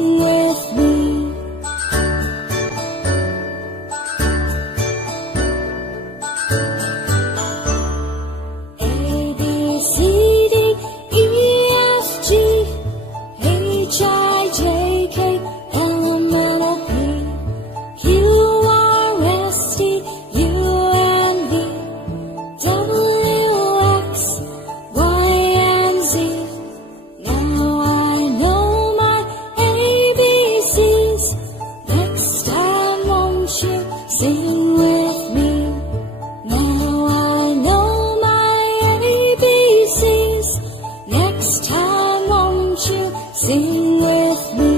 Sing with me. A, B, C, D, E, F, G, H, I, J, K, L, M, N, O, P, Q, R, S, T, U, and V, W, X, Y, and Z. Now I know my ABCs. Next time won't you sing with me? Now I know my ABCs. Next time won't you sing with me?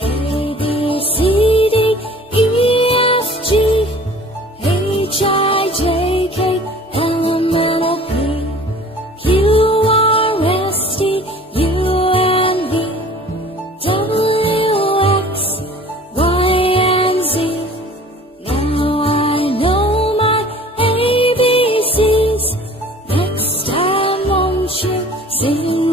A, B, C, D, E, F, G, H, I, J, K, L, M, N, O, P, Q, R, S, T, U, and V, W, X, Y, and Z. Now I know my ABCs. Next time won't you sing